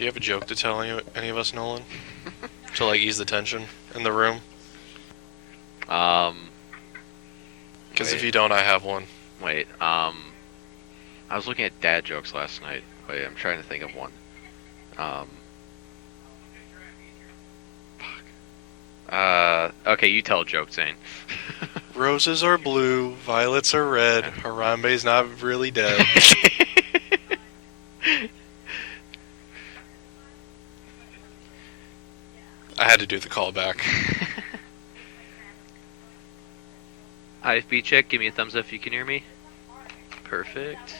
Do you have a joke to tell any of us, Nolan? To like ease the tension in the room? Because if you don't, I have one. Wait, I was looking at dad jokes last night. Wait, I'm trying to think of one. Okay, you tell a joke, Zane. Roses are blue, violets are red, Harambe's not really dead. I had to do the callback. IFB check, give me a thumbs up if you can hear me. Perfect.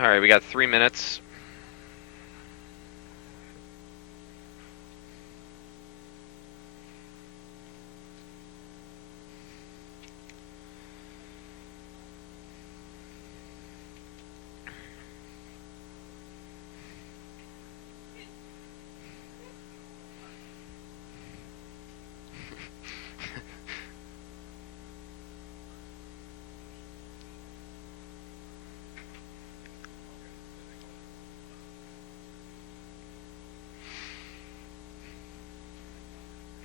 Alright, we got 3 minutes.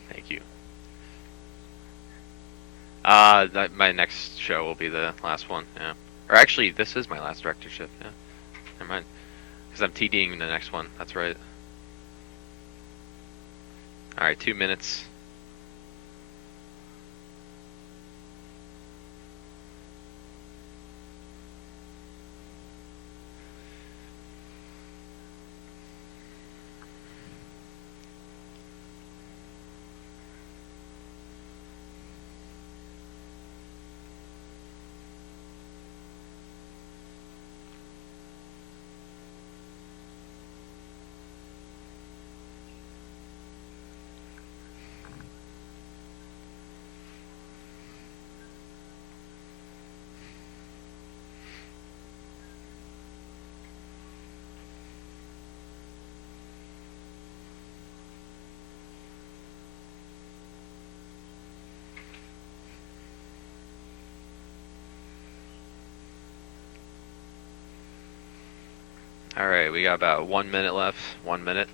Thank you. My next show will be the last one, yeah. Or actually, this is my last directorship, yeah. Never mind. Because I'm TDing the next one, that's right. Alright, 2 minutes. Alright, we got about 1 minute left. 1 minute.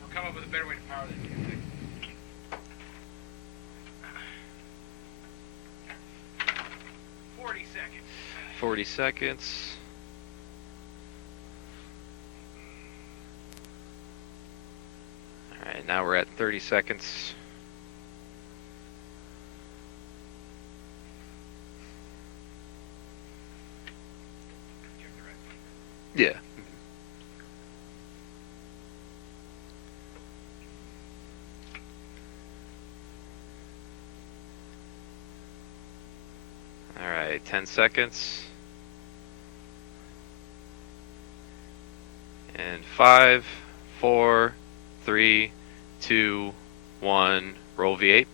We'll come up with a better way to power this. 40 seconds. 40 seconds. Alright, now we're at 30 seconds. Yeah. Alright, 10 seconds. And 5, 4, 3, 2, 1, roll V8.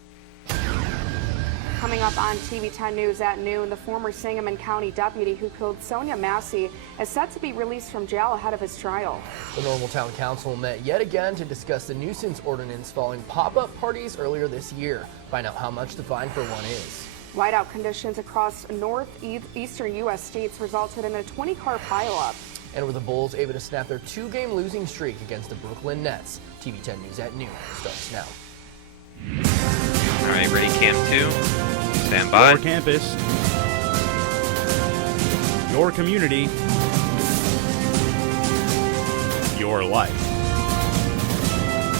Coming up on TV 10 News at noon, the former Sangamon County deputy who killed Sonia Massey is set to be released from jail ahead of his trial. The Normal Town Council met yet again to discuss the nuisance ordinance following pop-up parties earlier this year. Find out how much the fine for one is. Whiteout conditions across northeastern U.S. states resulted in a 20-car pileup. And were the Bulls able to snap their 2-game losing streak against the Brooklyn Nets? TV 10 News at noon starts now. All right, ready, cam 2. Stand by. Your campus. Your community. Your life.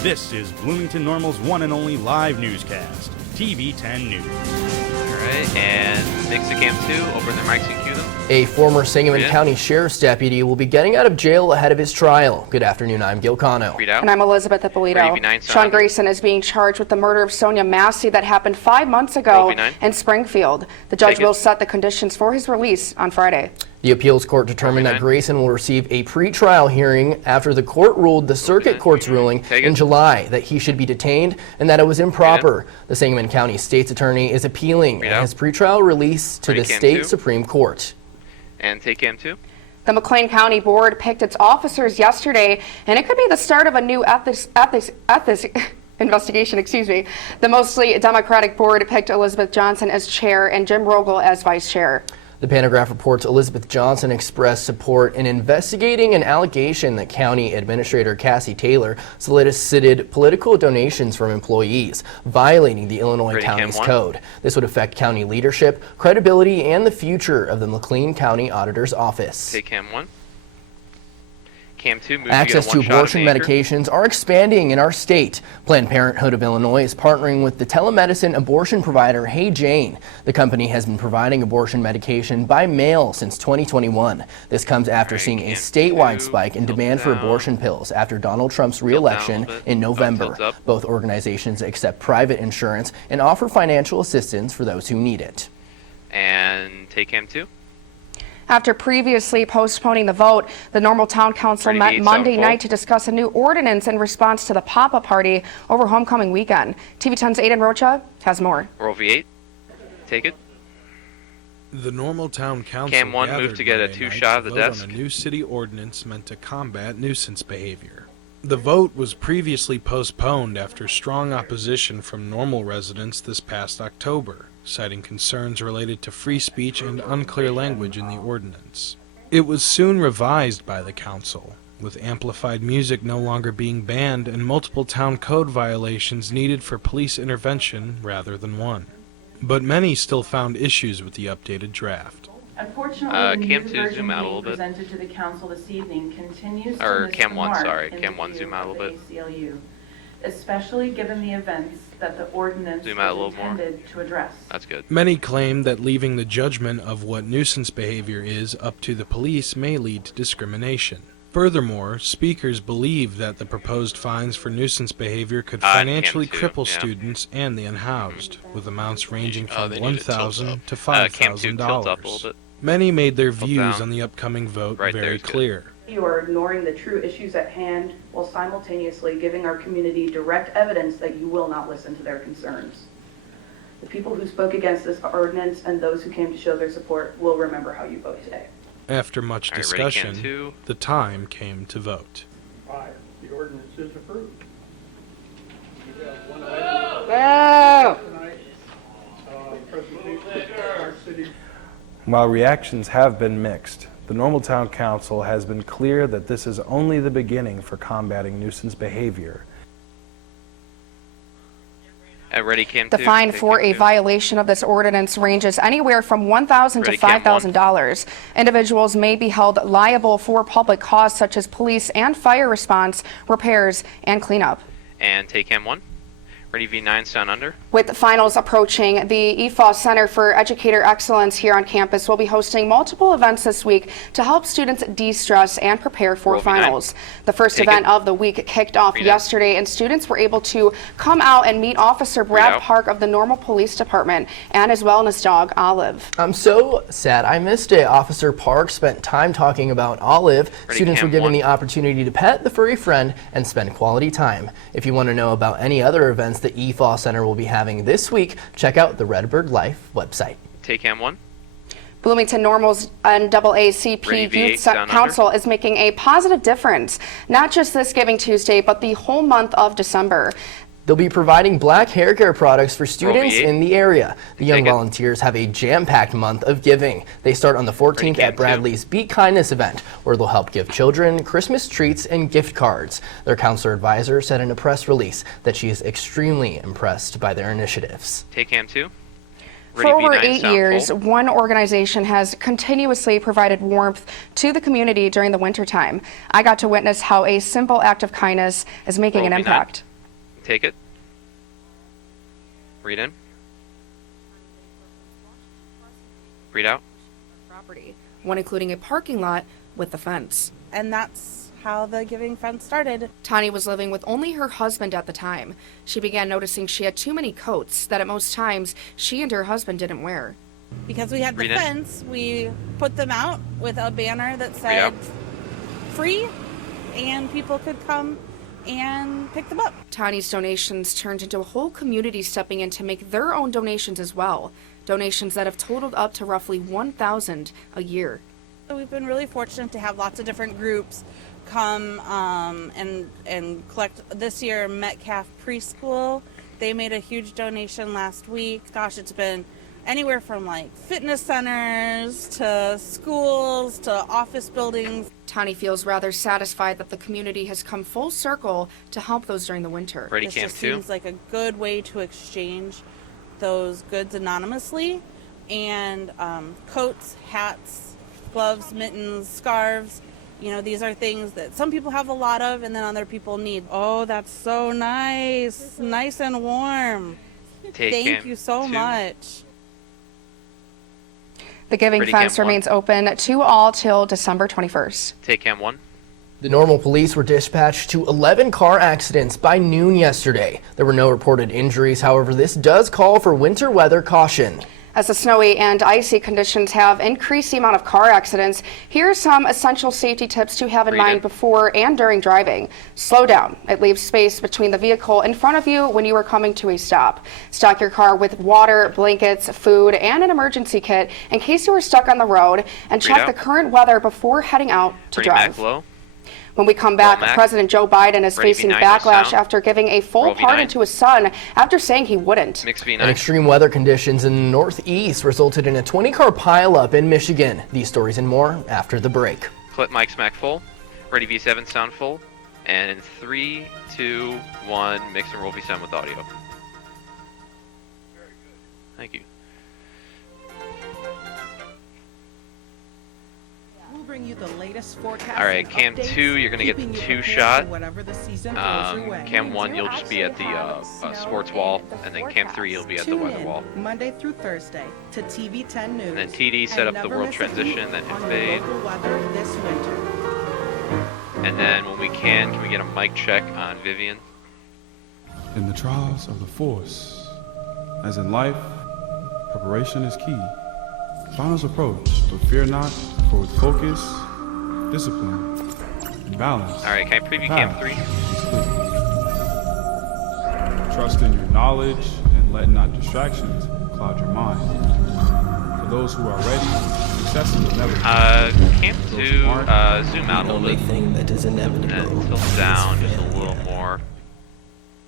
This is Bloomington Normal's one and only live newscast, TV 10 News. All right, and mix to cam 2. Open their mics and cue them. A former Sangamon County Sheriff's deputy will be getting out of jail ahead of his trial. Good afternoon, I'm Gil Cano. And I'm Elizabeth Ippolito. Sean Grayson is being charged with the murder of Sonia Massey that happened 5 months ago in Springfield. The judge will set the conditions for his release on Friday. The appeals court determined that Grayson will receive a pre-trial hearing after the court ruled the circuit court's ruling in July that he should be detained and that it was improper. The Sangamon County State's attorney is appealing his pre-trial release to the state Supreme Court. And take cam 2. The McLean County Board picked its officers yesterday, and it could be the start of a new ethics investigation, The mostly Democratic board picked Elizabeth Johnson as chair and Jim Rogel as vice chair. The Pantograph reports Elizabeth Johnson expressed support in investigating an allegation that County Administrator Cassie Taylor solicited political donations from employees, violating the Illinois County's code. This would affect county leadership, credibility, and the future of the McLean County Auditor's Office. Take cam 1. Cam 2, access to abortion medications are expanding in our state. Planned Parenthood of Illinois is partnering with the telemedicine abortion provider Hey Jane. The company has been providing abortion medication by mail since 2021. This comes after seeing a statewide spike in demand for abortion pills after Donald Trump's re-election in November. Both organizations accept private insurance and offer financial assistance for those who need it. And take cam 2. After previously postponing the vote, the Normal Town Council met Monday night to discuss a new ordinance in response to the pop-up party over homecoming weekend. TV 10's Aiden Rocha has more. Roll V8. Take it. The Normal Town Council Cam 1 moved to get a 2-shot of the desk. On a new city ordinance meant to combat nuisance behavior. The vote was previously postponed after strong opposition from Normal residents this past October, citing concerns related to free speech and unclear language in the ordinance. It was soon revised by the council, with amplified music no longer being banned and multiple town code violations needed for police intervention rather than one. But many still found issues with the updated draft. Unfortunately, the new version being presented to the council this evening continues to miss the mark in the view of the ACLU, especially given the events that the ordinance was intended to address. That's good. Many claim that leaving the judgment of what nuisance behavior is up to the police may lead to discrimination. Furthermore, speakers believe that the proposed fines for nuisance behavior could financially cripple students and the unhoused, with amounts ranging from $1,000 to $5,000. Many made their views on the upcoming vote very clear. You are ignoring the true issues at hand while simultaneously giving our community direct evidence that you will not listen to their concerns. The people who spoke against this ordinance and those who came to show their support will remember how you voted today. After much discussion, the time came to vote. The ordinance is approved. While reactions have been mixed, the Normal Town Council has been clear that this is only the beginning for combating nuisance behavior. The fine for a violation of this ordinance ranges anywhere from $1,000 to $5,000. Individuals may be held liable for public costs such as police and fire response, repairs, and cleanup. And take cam 1. Ready V9, stand under. With the finals approaching, the EFOS Center for Educator Excellence here on campus will be hosting multiple events this week to help students de-stress and prepare for finals. The first event of the week kicked off yesterday, and students were able to come out and meet Officer Brad Park of the Normal Police Department and his wellness dog, Olive. I'm so sad I missed it. Officer Park spent time talking about Olive. Students were given the opportunity to pet the furry friend and spend quality time. If you want to know about any other events the EFOS Center will be having this week, check out the Redbird Life website. Take cam 1. Bloomington Normal's NAACP Youth Council is making a positive difference, not just this Giving Tuesday, but the whole month of December. They'll be providing black hair care products for students in the area. The young volunteers have a jam-packed month of giving. They start on the 14th at Bradley's Be Kindness event, where they'll help give children Christmas treats and gift cards. Their counselor advisor said in a press release that she is extremely impressed by their initiatives. Take cam 2. For over 8 years, one organization has continuously provided warmth to the community during the wintertime. I got to witness how a simple act of kindness is making an impact. Take it. Read in. Read out. one including a parking lot with a fence. And that's how the giving fence started. Tani was living with only her husband at the time. She began noticing she had too many coats that at most times she and her husband didn't wear. Because we had the fence, we put them out with a banner that said free, and people could come and pick them up. Tani's donations turned into a whole community stepping in to make their own donations as well. Donations that have totaled up to roughly $1,000 a year. So we've been really fortunate to have lots of different groups come and collect. This year, Metcalf Preschool, they made a huge donation last week. Gosh, it's been anywhere from like fitness centers to schools to office buildings. Tani feels rather satisfied that the community has come full circle to help those during the winter. This just seems like a good way to exchange those goods anonymously, and coats, hats, gloves, mittens, scarves. You know, these are things that some people have a lot of and then other people need. Oh, that's so nice. Nice and warm. Thank you so much. The giving fence remains open to all till December 21st. Take cam 1. The Normal police were dispatched to 11 car accidents by noon yesterday. There were no reported injuries. However, this does call for winter weather caution. As the snowy and icy conditions have increased the amount of car accidents, here are some essential safety tips to have in mind before and during driving. Slow down. It leaves space between the vehicle in front of you when you are coming to a stop. Stock your car with water, blankets, food, and an emergency kit in case you are stuck on the road, and check the current weather before heading out to drive. When we come back, President Joe Biden is facing backlash after giving a full pardon to his son after saying he wouldn't. And extreme weather conditions in the Northeast resulted in a 20-car pileup in Michigan. These stories and more after the break. Clip mic smack full. Ready V7 sound full. And in 3, 2, 1, mix and roll V7 with audio. Thank you. Bring you the latest forecast. All right, cam 2, you're gonna get the 2-shot. Cam 1, you'll just be at the sports wall, and then cam 3, you'll be at the weather wall. Monday through Thursday to TV 10 News. And then TD set up the world transition, then hit fade. This winter. And then when we can we get a mic check on Vivian? In the trials of the force, as in life, preparation is key. Finals approach, but fear not, for with focus, discipline, and balance. All right, can I preview cam 3? Trust in your knowledge and let not distractions cloud your mind. For those who are ready, success will never cam 2, zoom out a little bit. Thing that is inevitable. And tilt down just a little more.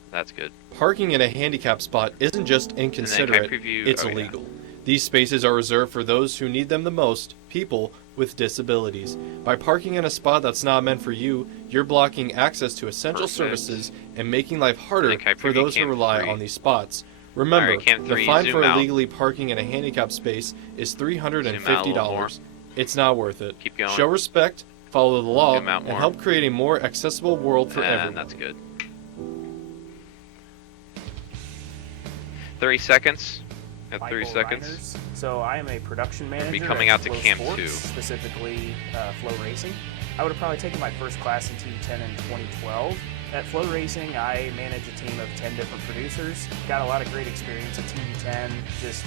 That's good. Parking in a handicap spot isn't just inconsiderate, it's illegal. These spaces are reserved for those who need them the most, people with disabilities. By parking in a spot that's not meant for you, you're blocking access to essential services and making life harder for those who rely on these spots. Remember, the fine for illegally parking in a handicap space is $350. It's not worth it. Keep going. Show respect, follow the law, and help create a more accessible world for everyone. That's good. 30 seconds. At 30 seconds. So I am a production manager. Be coming out to Flow Camp Sports, 2. Specifically Flow Racing. I would have probably taken my first class in TV10 in 2012. At Flow Racing, I manage a team of 10 different producers. Got a lot of great experience at TV10, just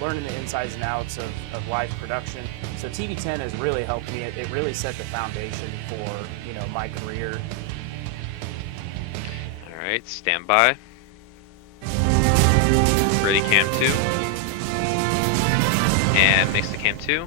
learning the insides and outs of live production. So TV10 has really helped me. It really set the foundation for my career. All right, stand by. Ready, cam 2. And mix the cam 2.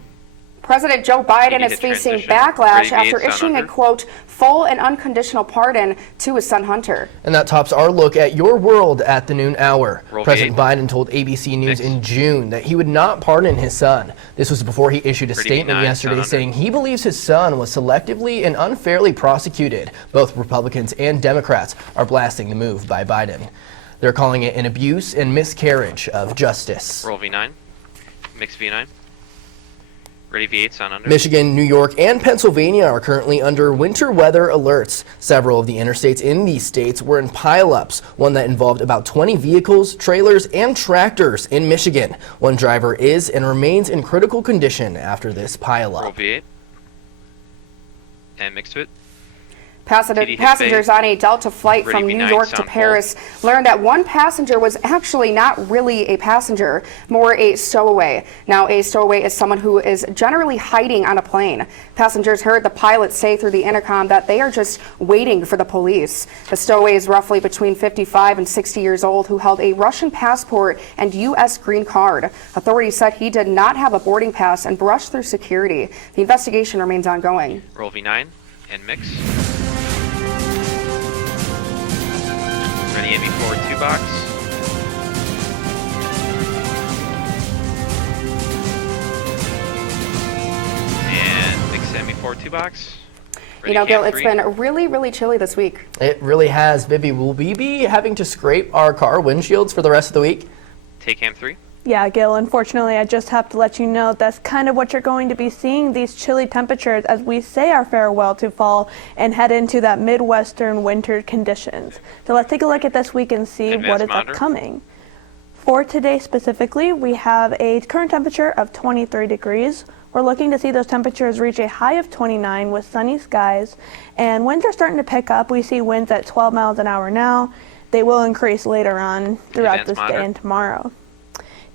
President Joe Biden is facing backlash after issuing a, quote, full and unconditional pardon to his son Hunter. And that tops our look at your world at the noon hour. Roll President Biden told ABC News in June that he would not pardon his son. This was before he issued a statement yesterday saying he believes his son was selectively and unfairly prosecuted. Both Republicans and Democrats are blasting the move by Biden. They're calling it an abuse and miscarriage of justice. Roll V9. Mix V9. Ready V8 Sun under. Michigan, New York, and Pennsylvania are currently under winter weather alerts. Several of the interstates in these states were in pileups, one that involved about 20 vehicles, trailers, and tractors in Michigan. One driver is and remains in critical condition after this pileup. Roll V8. And mix to it. Passengers on a Delta flight from New York to Paris learned that one passenger was actually not really a passenger, more a stowaway. Now, a stowaway is someone who is generally hiding on a plane. Passengers heard the pilot say through the intercom that they are just waiting for the police. The stowaway is roughly between 55 and 60 years old who held a Russian passport and U.S. green card. Authorities said he did not have a boarding pass and brushed through security. The investigation remains ongoing. Roll V9 and mix. Ready MV4 2-box. And mix MV4 2-box. You know, Gil, it's been really, really chilly this week. It really has. Vivi, will we be having to scrape our car windshields for the rest of the week? Take cam 3. Yeah, Gil, unfortunately, I just have to let you know that's kind of what you're going to be seeing, these chilly temperatures as we say our farewell to fall and head into that Midwestern winter conditions. So let's take a look at this week and see what is upcoming. For today specifically, we have a current temperature of 23 degrees. We're looking to see those temperatures reach a high of 29 with sunny skies, and winds are starting to pick up. We see winds at 12 miles an hour now. They will increase later on throughout this day and tomorrow.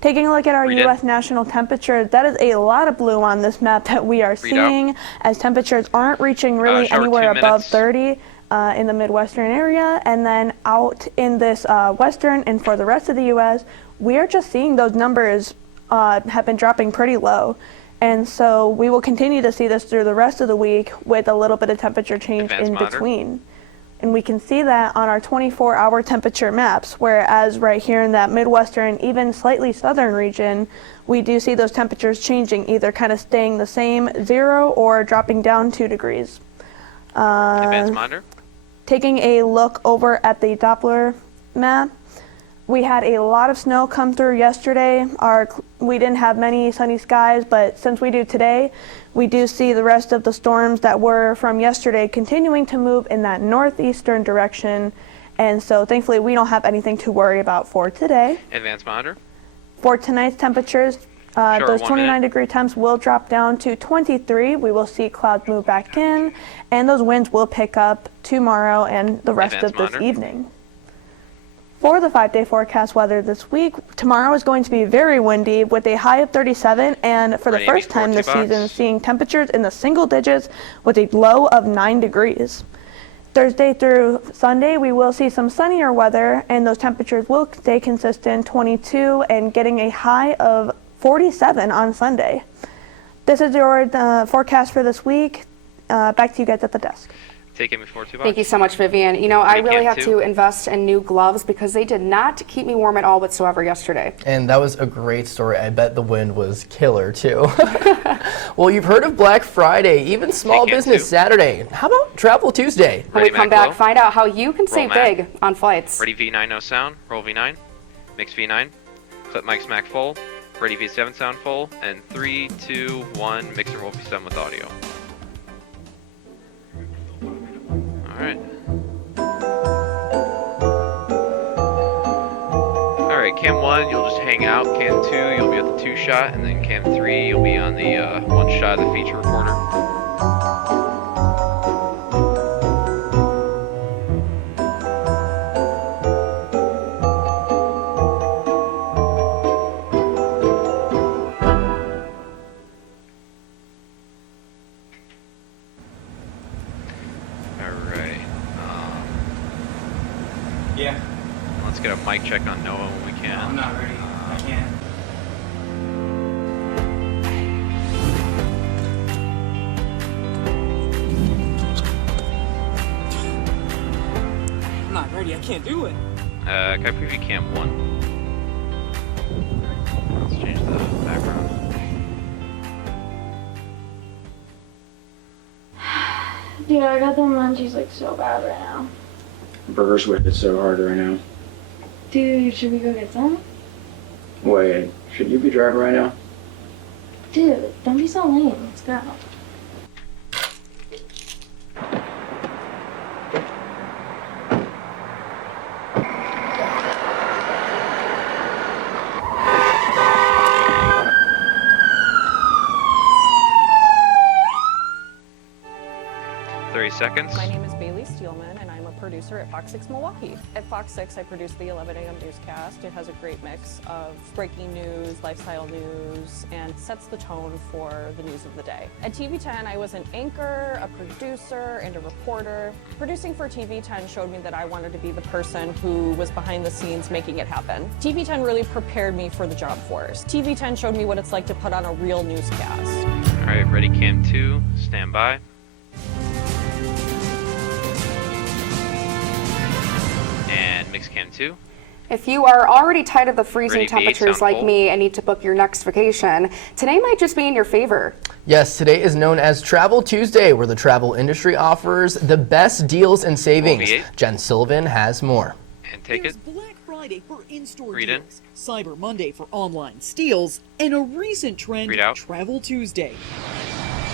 Taking a look at our U.S. national temperature, that is a lot of blue on this map that we are seeing, as temperatures aren't reaching really anywhere above 30 in the Midwestern area. And then out in this Western and for the rest of the U.S., we are just seeing those numbers have been dropping pretty low. And so we will continue to see this through the rest of the week with a little bit of temperature change in between. And we can see that on our 24-hour temperature maps, whereas right here in that Midwestern, even slightly southern region, we do see those temperatures changing, either kind of staying the same, 0, or dropping down 2 degrees. Advanced monitor. Taking a look over at the Doppler map, we had a lot of snow come through yesterday. We didn't have many sunny skies, but since we do today, we do see the rest of the storms that were from yesterday continuing to move in that northeastern direction. And so thankfully we don't have anything to worry about for today. Advanced monitor. For tonight's temperatures, those 29-degree temps will drop down to 23. We will see clouds move back in, and those winds will pick up tomorrow and the rest of this evening. For the 5-day forecast weather this week, tomorrow is going to be very windy with a high of 37, and for the first time this season, seeing temperatures in the single digits with a low of 9 degrees. Thursday through Sunday, we will see some sunnier weather, and those temperatures will stay consistent, 22, and getting a high of 47 on Sunday. This is your forecast for this week. Back to you guys at the desk. Take MV4 2-box. Thank you so much, Vivian. You know, I really have to invest in new gloves because they did not keep me warm at all whatsoever yesterday. And that was a great story. I bet the wind was killer, too. Well, you've heard of Black Friday, even Small Business Saturday. How about Travel Tuesday? When we come back, find out how you can save big on flights. Ready V9, no sound. Roll V9. Mix V9. Clip mic smack full. Ready V7 sound full. And 3, 2, 1. Mix and roll V7 with audio. Alright. Alright, cam 1, you'll just hang out. Cam 2, you'll be at the 2-shot. And then cam 3, you'll be on the 1-shot of the feature recorder. Yeah. Let's get a mic check on Noah when we can. No, I'm not ready. I can't. I'm not ready. I can't do it. Can I preview cam 1? Let's change the background. Dude, I got the munchies like so bad right now. Burgers whip it so hard right now. Dude, should we go get some? Wait, should you be driving right now? Dude, don't be so lame. Let's go. Seconds. My name is Bailey Steelman, and I'm a producer at Fox 6 Milwaukee. At Fox 6, I produce the 11 a.m. newscast. It has a great mix of breaking news, lifestyle news, and sets the tone for the news of the day. At TV10, I was an anchor, a producer, and a reporter. Producing for TV10 showed me that I wanted to be the person who was behind the scenes making it happen. TV10 really prepared me for the job force. TV10 showed me what it's like to put on a real newscast. All right, ready, cam 2, stand by. And mix cam 2. If you are already tired of the freezing Ready, temperatures like me and need to book your next vacation, today might just be in your favor. Yes, today is known as Travel Tuesday, where the travel industry offers the best deals and savings. Jen Sullivan has more. And take it. Black Friday for in-store Read deals, Cyber Monday for online steals, and a recent trend, Read out. Travel Tuesday.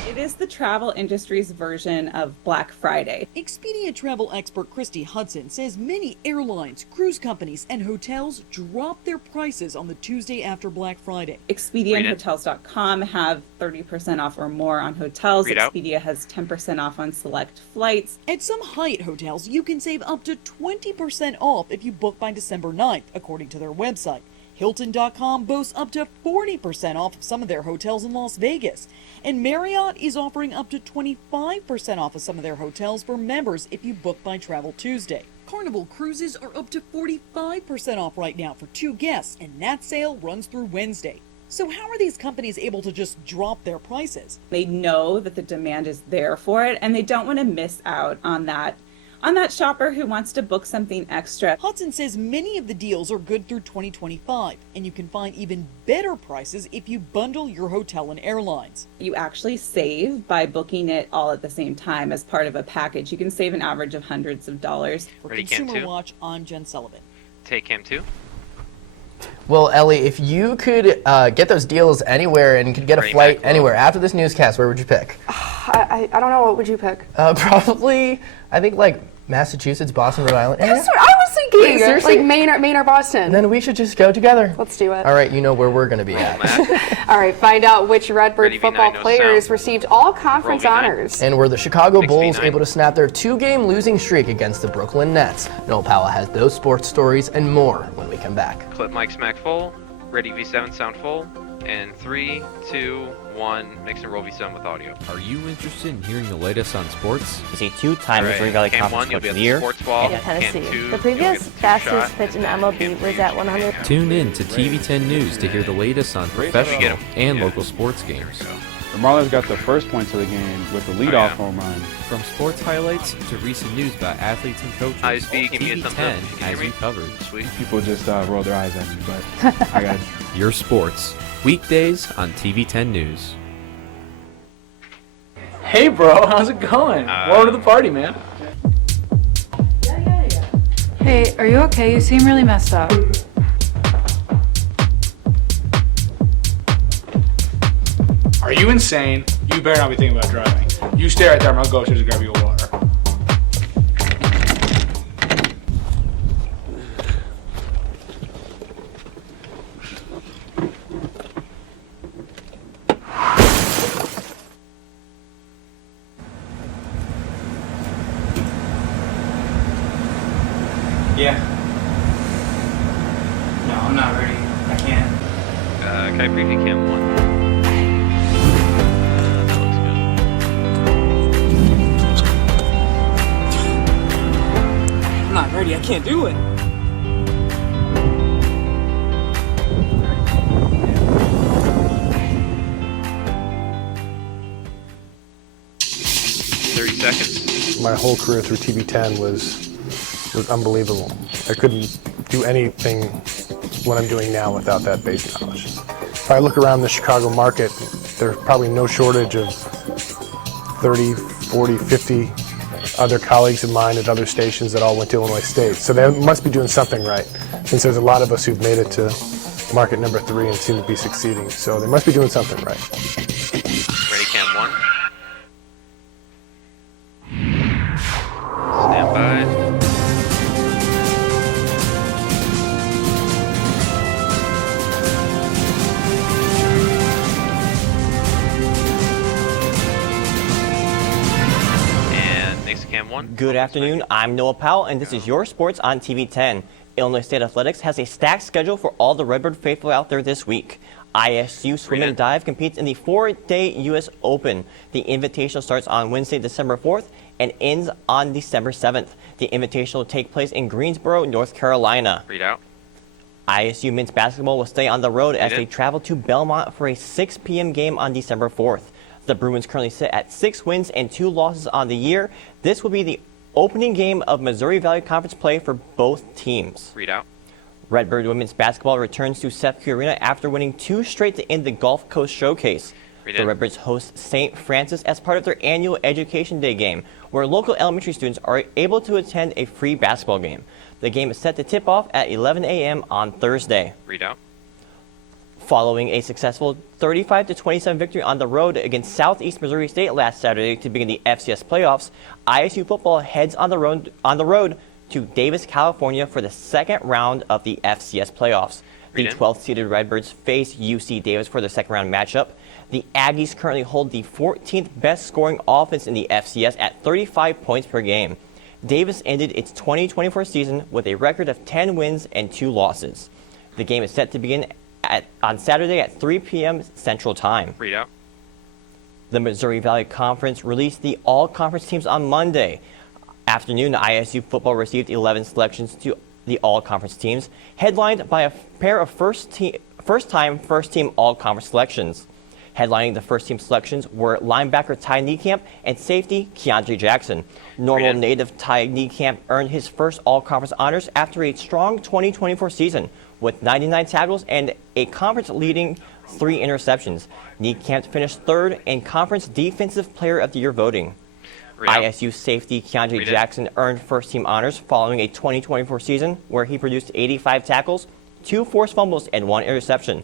It is the travel industry's version of Black Friday. Expedia travel expert Christy Hudson says many airlines, cruise companies, and hotels drop their prices on the Tuesday after Black Friday. Expedia and Hotels.com have 30% off or more on hotels. Expedia has 10% off on select flights. At some Hyatt hotels, you can save up to 20% off if you book by December 9th, according to their website. Hilton.com boasts up to 40% off of some of their hotels in Las Vegas. And Marriott is offering up to 25% off of some of their hotels for members if you book by Travel Tuesday. Carnival Cruises are up to 45% off right now for 2 guests, and that sale runs through Wednesday. So how are these companies able to just drop their prices? They know that the demand is there for it, and they don't want to miss out on that shopper who wants to book something extra. Hudson says many of the deals are good through 2025, and you can find even better prices if you bundle your hotel and airlines. You actually save by booking it all at the same time as part of a package. You can save an average of hundreds of dollars. For Consumer Watch, I'm Jen Sullivan. Take cam 2. Well, Ellie, if you could get those deals anywhere and could get a flight anywhere after this newscast, where would you pick? I don't know. What would you pick? Probably, I think, like Massachusetts, Boston, Rhode Island. That's what I was thinking. Wait, seriously? Like Maine or Boston. Then we should just go together. Let's do it. All right, you know where we're going to be at. All right, find out which Redbird football players received all conference honors. And were the Chicago Bulls able to snap their 2-game losing streak against the Brooklyn Nets? Noel Powell has those sports stories and more when we come back. Clip mic smack full. Ready V7 sound full. And 3, 2, 1, mix and roll V7 with audio. Are you interested in hearing the latest on sports? He's a 2-time Missouri Valley Conference Coach of the Year in Tennessee. The previous fastest pitch in MLB was at 100. Tune in to TV10 News to hear the latest on professional and local sports games. The Marlins got the first points of the game with the leadoff home run. From sports highlights to recent news about athletes and coaches, TV10 has you covered. Sweet. People just roll their eyes at me, but I got your sports. Weekdays on TV10 News. Hey bro, how's it going? Welcome to the party, man. Hey, are you okay? You seem really messed up. Are you insane? You better not be thinking about driving. You stay right there, I'm gonna go upstairs and grab you a water. Yeah. No, I'm not ready. I can't. Can I preview cam 1? I'm not ready. I can't do it. My whole career through TV10 was unbelievable. I couldn't do anything what I'm doing now without that base knowledge. If I look around the Chicago market, there's probably no shortage of 30, 40, 50 other colleagues of mine at other stations that all went to Illinois State. So they must be doing something right, since there's a lot of us who've made it to market number 3 and seem to be succeeding. So they must be doing something right. Ready, cam 1. Stand by. And next cam 1. Good afternoon, I'm Noah Powell, and this is your sports on TV 10. Illinois State Athletics has a stacked schedule for all the Redbird faithful out there this week. ISU Swim and Dive competes in the 4-day U.S. Open. The Invitational starts on Wednesday, December 4th and ends on December 7th. The Invitational will take place in Greensboro, North Carolina. Read out. ISU men's basketball will stay on the road as they travel to Belmont for a 6 p.m. game on December 4th. The Bruins currently sit at 6 wins and 2 losses on the year. This will be the opening game of Missouri Valley Conference play for both teams. Read out. Redbird women's basketball returns to Seth Key Arena after winning 2 straight to end the Gulf Coast Showcase. The Redbirds host St. Francis as part of their annual Education Day game, where local elementary students are able to attend a free basketball game. The game is set to tip off at 11 a.m. on Thursday. Read out. Following a successful 35-27 victory on the road against Southeast Missouri State last Saturday to begin the FCS playoffs, ISU football heads on the road to Davis, California for the second round of the FCS playoffs. The 12th-seeded Redbirds face UC Davis for the second round matchup. The Aggies currently hold the 14th best scoring offense in the FCS at 35 points per game. Davis ended its 2024 season with a record of 10 wins and 2 losses. The game is set to begin on Saturday at 3 p.m. Central Time. Read out. The Missouri Valley Conference released the all-conference teams on Monday afternoon. ISU football received 11 selections to the all-conference teams, headlined by a pair of first-time first-team all-conference selections. Headlining the first-team selections were linebacker Ty Niekamp and safety Keandre Jackson. Normal native Ty Niekamp earned his first all-conference honors after a strong 2024 season with 99 tackles and a conference-leading 3 interceptions. Niekamp finished third in Conference Defensive Player of the Year voting. ISU safety Keandre Jackson earned first-team honors following a 2024 season where he produced 85 tackles, 2 forced fumbles, and 1 interception.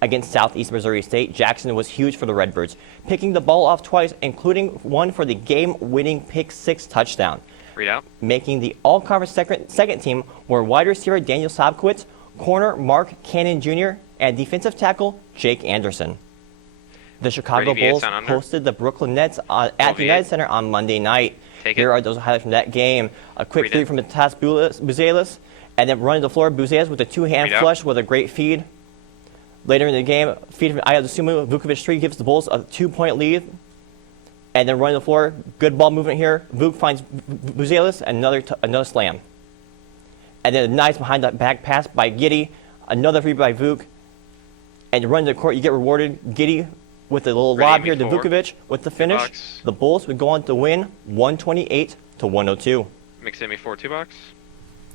Against Southeast Missouri State, Jackson was huge for the Redbirds, picking the ball off twice, including one for the game-winning pick-6 touchdown. Read out. Making the all-conference second team were wide receiver Daniel Sobkowitz, corner Mark Cannon Jr., and defensive tackle Jake Anderson. The Chicago Bulls hosted the Brooklyn Nets at the United Center on Monday night. Here are those highlights from that game. A quick three from Matas Buzelis, and then running the floor, Buzelis with a 2-hand flush with a great feed. Later in the game, feed from Ayadasumu, Vukovic 3 gives the Bulls a 2-point lead. And then running the floor, good ball movement here. Vuk finds Buzelis, another slam. And then a nice behind the back pass by Giddy, another free by Vuk. And running the court, you get rewarded. Giddy with a little lob here to Vukovic with the finish. The Bulls would go on to win 128-102. Mix me 4 2-box.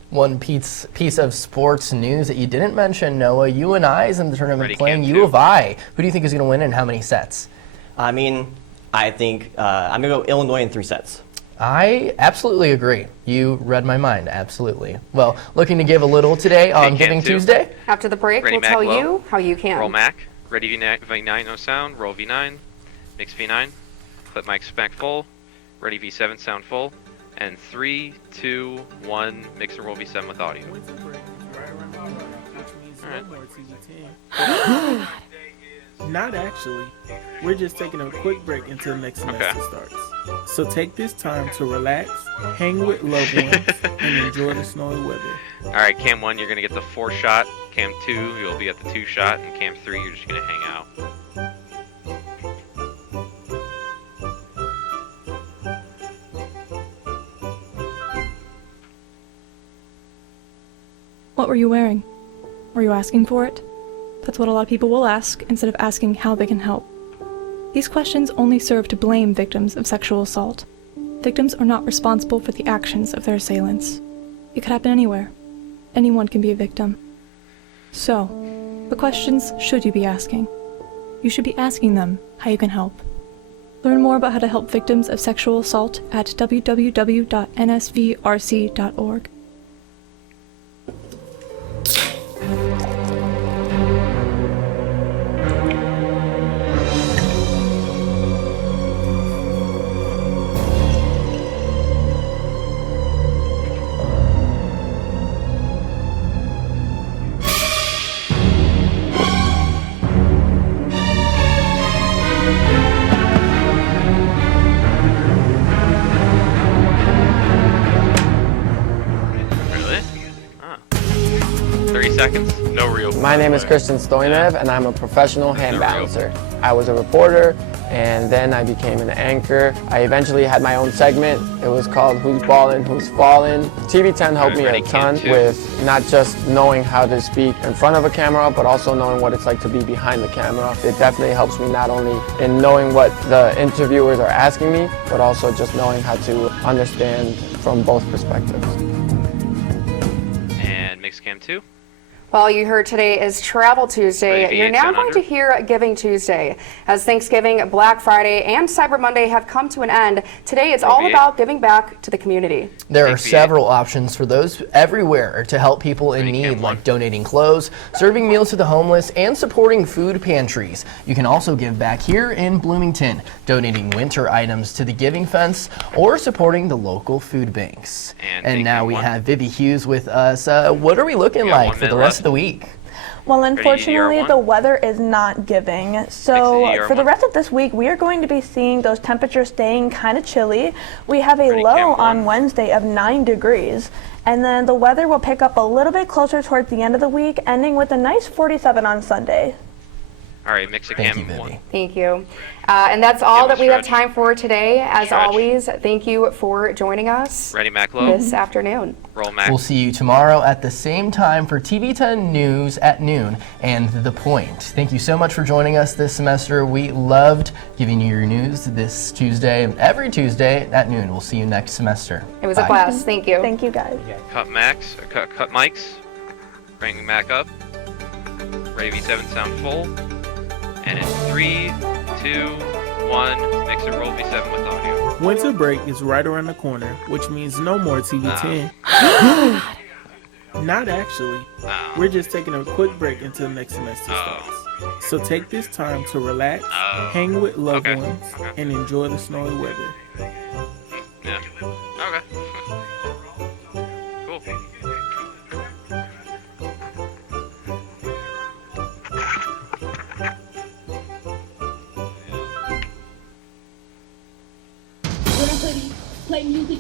One piece of sports news that you didn't mention, Noah. UNI is in the tournament playing U of I. Who do you think is going to win and how many sets? I think I'm going to go Illinois in 3 sets. I absolutely agree. You read my mind, absolutely. Well, looking to give a little today on Giving Tuesday. After the break, we'll tell you how you can. Roll Mac. Ready V9, no sound. Roll V9. Mix V9. Clip mic spec full. Ready V7, sound full. And 3, 2, 1, mix and roll V7 with audio. Alright. Not actually. We're just taking a quick break until the next semester starts. So take this time to relax, hang with loved ones, and enjoy the snowy weather. Alright, Cam 1, you're going to get the 4 shot. Cam 2, you'll be at the 2 shot. And Cam 3, you're just going to hang out. What were you wearing? Were you asking for it? That's what a lot of people will ask instead of asking how they can help. These questions only serve to blame victims of sexual assault. Victims are not responsible for the actions of their assailants. It could happen anywhere. Anyone can be a victim. So, what questions should you be asking? You should be asking them how you can help. Learn more about how to help victims of sexual assault at www.nsvrc.org. My name is Christian Stoinev, and I'm a professional hand balancer. I was a reporter, and then I became an anchor. I eventually had my own segment. It was called Who's Ballin', Who's Fallin'. TV10 helped me a ton with not just knowing how to speak in front of a camera, but also knowing what it's like to be behind the camera. It definitely helps me not only in knowing what the interviewers are asking me, but also just knowing how to understand from both perspectives. And Mixed Cam 2. Well, you heard today is Travel Tuesday. You're now going to hear Giving Tuesday. As Thanksgiving, Black Friday, and Cyber Monday have come to an end, today it's all about giving back to the community. There are several options for those everywhere to help people in need, like donating clothes, serving meals to the homeless, and supporting food pantries. You can also give back here in Bloomington, donating winter items to the Giving Fence or supporting the local food banks. And now we have Vivi Hughes with us. What are we looking like for the rest of the week? Well, unfortunately, the weather is not giving. So for the rest of this week, we are going to be seeing those temperatures staying kind of chilly. We have a low on Wednesday of 9 degrees. And then the weather will pick up a little bit closer towards the end of the week, ending with a nice 47 on Sunday. All right, Mix Cam 1. Thank you. And that's all that we have time for today. As always, thank you for joining us. Ready, Mac Low? This afternoon. Roll, Mac. We'll see you tomorrow at the same time for TV10 News at noon and The Point. Thank you so much for joining us this semester. We loved giving you your news this Tuesday and every Tuesday at noon. We'll see you next semester. It was a blast. Thank you. Thank you, guys. Cut mics. Bring Mac up. Ready, V7, sound full. And in 3, 2, 1, mix it, roll V7 with audio. Winter break is right around the corner, which means no more TV10. Not actually. We're just taking a quick break until next semester starts. So take this time to relax, hang with loved ones, and enjoy the snowy weather. Yeah. Okay. Cool. Play music